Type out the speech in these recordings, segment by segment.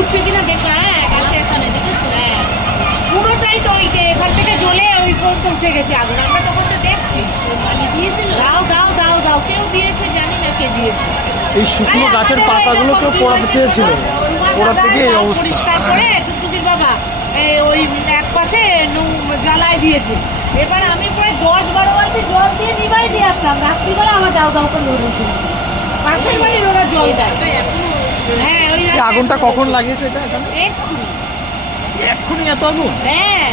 উঠছে কিনা দেখো হ্যাঁ, হ্যাঁ। পুরোটাই তো ওই এখান থেকে জ্বলে ওই পর্যন্ত উঠে গেছে আগুন। আমরা তখন তো দেখছি। দাও দাও দাও দাও। কেউ দিয়েছে? জানি না কে দিয়েছে। এই শুকনো গাছের পাতাগুলো কেউ পোড়াতে চেয়েছিল। পোড়াতে গিয়ে এই অবস্থা। বাবা ওই এক পাশে জ্বালায় দিয়েছে। এবার আমি প্রায় দশ বারো বালতি জল দিয়ে নিবাই দিয়ে আসলাম। রাত্রিবেলা আমার দাও দাও করে পাশের বাড়ির ওরা জল দেয়। হ্যাঁ আগুনটা কখন লাগিয়েছে এটা এখানে? এক্ষুনি। এক্ষুনি এত আগুন? হ্যাঁ।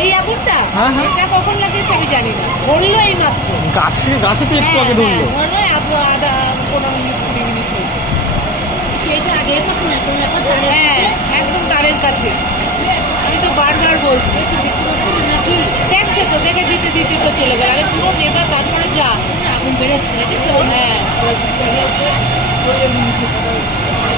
এই আগুনটা হ্যাঁ, হ্যাঁ। এটা কখন লাগিয়েছে আমি জানি না। ধরলো এই মাত্র গাছে গাছে তো একটু আগে ধরলো। ধরলো আধা আধা পনেরো মিনিট কুড়ি মিনিট হয়েছে। সেটা আগে পাশে না কোনো তারে হ্যাঁ একদম তারের কাছে। আমি তো বারবার বলছি। নাকি? দেখছে তো দেখে দিতে দিতে তো চলে গেল। আরে পুরো নেবা তারপরে যা। আগুন বেড়েছে এটা Thank you.